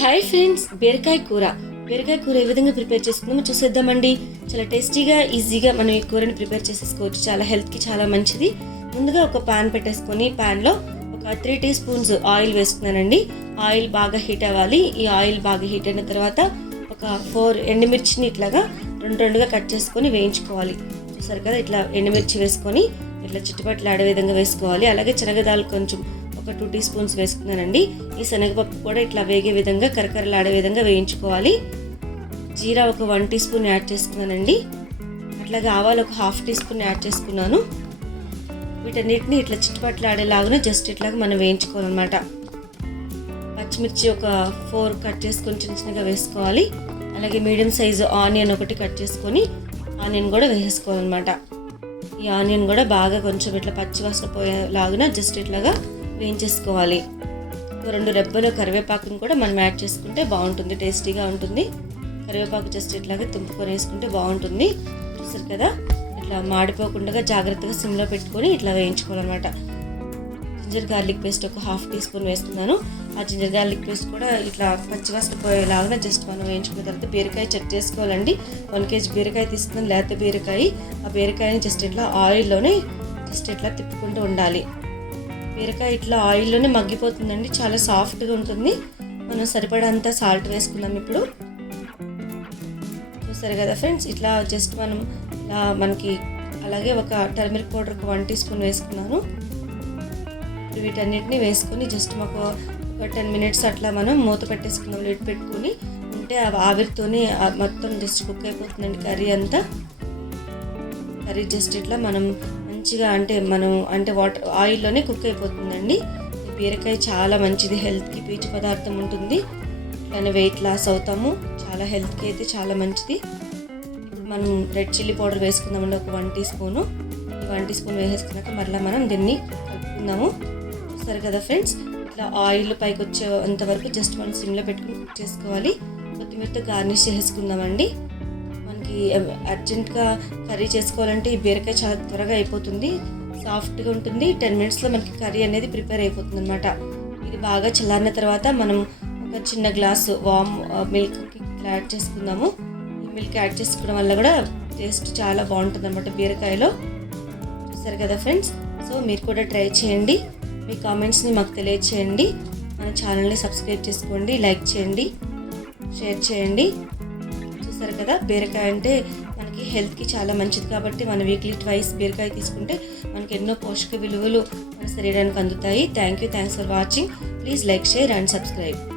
Hi friends బీరకాయ కూర. బీరకాయ కూర ఏ విధంగా ప్రిపేర్ చేసుకుందామో చూసేద్దామండి. చాలా టేస్టీగా ఈజీగా మనం ఈ కూరని ప్రిపేర్ చేసేసుకోవచ్చు. చాలా హెల్త్కి చాలా మంచిది. ముందుగా ఒక పాన్ పెట్టేసుకొని పాన్లో ఒక త్రీ టీ స్పూన్స్ ఆయిల్ వేసుకున్నానండి ఆయిల్ బాగా హీట్ అవ్వాలి. ఈ ఆయిల్ బాగా హీట్ అయిన తర్వాత ఒక ఫోర్ ఎండుమిర్చిని ఇట్లాగా రెండు రెండుగా కట్ చేసుకొని వేయించుకోవాలి. చూసారు కదా ఇట్లా ఎండుమిర్చి వేసుకొని ఇట్లా చుట్టుపట్ల ఆడే విధంగా వేసుకోవాలి. అలాగే శనగదాలు కొంచెం ఒక టూ టీ స్పూన్స్ వేసుకున్నానండి. ఈ శనగపప్పు కూడా ఇట్లా వేగే విధంగా కరకరలాడే విధంగా వేయించుకోవాలి. జీరా ఒక వన్ టీ స్పూన్ యాడ్ చేసుకున్నానండి. అట్లాగే ఆవాలు ఒక హాఫ్ టీ స్పూన్ యాడ్ చేసుకున్నాను. వీటన్నిటిని ఇట్లా చిట్టుపట్లాడేలాగానే జస్ట్ ఇట్లాగా మనం వేయించుకోవాలన్నమాట. పచ్చిమిర్చి ఒక ఫోర్ కట్ చేసుకొని చిన్న చిన్నగా వేసుకోవాలి. అలాగే మీడియం సైజు ఆనియన్ ఒకటి కట్ చేసుకొని ఆనియన్ కూడా వేసుకోవాలన్నమాట ఈ ఆనియన్ కూడా బాగా కొంచెం ఇట్లా పచ్చి వాసన పోయేలాగా జస్ట్ ఇట్లాగా వేయించేసుకోవాలి. రెండు రెబ్బలు కరివేపాకుని కూడా మనం యాడ్ చేసుకుంటే బాగుంటుంది టేస్టీగా ఉంటుంది. కరివేపాకు జస్ట్ ఇట్లాగే తుంపుకొని వేసుకుంటే బాగుంటుంది. చూసారు కదా? ఇట్లా మాడిపోకుండా జాగ్రత్తగా సిమ్లో పెట్టుకొని ఇట్లా వేయించుకోవాలన్నమాట. జింజర్ గార్లిక్ పేస్ట్ ఒక హాఫ్ టీ స్పూన్ వేస్తున్నాను. ఆ జింజర్ గార్లిక్ పేస్ట్ కూడా ఇట్లా పచ్చివాసన పోయేలాగా జస్ట్ మనం వేయించుకున్న తర్వాత బీరకాయ చెక్ చేసుకోవాలండి. వన్ కేజీ బీరకాయ తీసుకుని లేత బీరకాయ. ఆ బీరకాయని జస్ట్ ఇట్లా ఆయిల్లోనే జస్ట్ ఇట్లా తిప్పుకుంటూ ఉండాలి. బీరకాయ ఇట్లా ఆయిల్లోనే మగ్గిపోతుందండి. చాలా సాఫ్ట్గా ఉంటుంది. మనం సరిపడంత సాల్ట్ వేసుకుందాం ఇప్పుడు. చూసారు కదా ఫ్రెండ్స్ ఇట్లా జస్ట్ మనం ఇలా మనకి అలాగే ఒక టర్మరిక్ పౌడర్ ఒక వన్ టీ స్పూన్ వేసుకున్నాను. వీటన్నిటిని వేసుకొని జస్ట్ మాకు ఒక టెన్ మినిట్స్ అట్లా మనం మూత పెట్టేసుకుందాం లిడ్ పెట్టుకుని. ఉంటే ఆవిరితోనే మొత్తం జస్ట్ కుక్ అయిపోతుందండి కర్రీ అంతా. కర్రీ జస్ట్ ఇట్లా మనం మంచిగా అంటే మనం అంటే వాటర్ ఆయిల్లోనే కుక్ అయిపోతుందండి. బీరకాయ చాలా మంచిది హెల్త్కి పీచు పదార్థం ఉంటుంది. దాని వెయిట్ లాస్ అవుతాము. చాలా హెల్త్కి అయితే చాలా మంచిది. ఇప్పుడు మనం రెడ్ చిల్లీ పౌడర్ వేసుకుందామండి ఒక వన్ టీ స్పూను. ఈ వన్ టీ స్పూన్ వేసేసుకున్నాక మరలా మనం దీన్ని కలుపుకుందాము. సరే కదా ఫ్రెండ్స్ ఇట్లా ఆయిల్ పైకి వచ్చే అంతవరకు జస్ట్ మనం సిమ్లో పెట్టుకుని కుక్ చేసుకోవాలి. కొత్తిమీరతో గార్నిష్ చేసుకుందామండి. మనకి అర్జెంట్గా కర్రీ చేసుకోవాలంటే ఈ బీరకాయ చాలా త్వరగా అయిపోతుంది. సాఫ్ట్గా ఉంటుంది. టెన్ మినిట్స్లో మనకి కర్రీ అనేది ప్రిపేర్ అయిపోతుంది అనమాట ఇది బాగా చల్లారిన తర్వాత మనం ఒక చిన్న గ్లాసు వామ్ మిల్క్ యాడ్ చేసుకుందాము. ఈ మిల్క్ యాడ్ చేసుకోవడం వల్ల కూడా టేస్ట్ చాలా బాగుంటుంది అనమాట బీరకాయలో. చూసారు కదా ఫ్రెండ్స్? సో మీరు కూడా ట్రై చేయండి. మీ కామెంట్స్ని మాకు తెలియచేయండి. మన ఛానల్ని సబ్స్క్రైబ్ చేసుకోండి లైక్ చేయండి షేర్ చేయండి. చూసారు కదా? బీరకాయ అంటే మనకి హెల్త్కి చాలా మంచిది కాబట్టి మన వీక్లీ ట్వైస్ బీరకాయ తీసుకుంటే మనకి ఎన్నో పోషక విలువలు మన శరీరానికి అందుతాయి. Thank you thanks for watching. Please like share and subscribe.